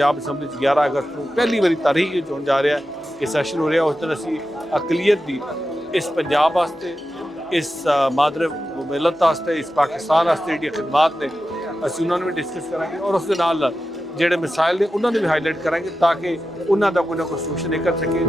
Punjab assembly 11 अगस्त को पहली बारी तारीख होने जा रहा है कि सैशन हो रहा। उस दिन असी अकलीयत की इस पंजाब वास्ते, इस मादर मिलत वास्ते, इस पाकिस्तान वास्ते जी खिदमात ने असी उन्होंने भी डिस्कस करांगे और उस दे नाल ਜਿਹੜੇ मिसाइल ने उन्होंने भी हाईलाइट करांगे ताकि उन्हों का कोई ना कोई सोल्यूशन निकल सके।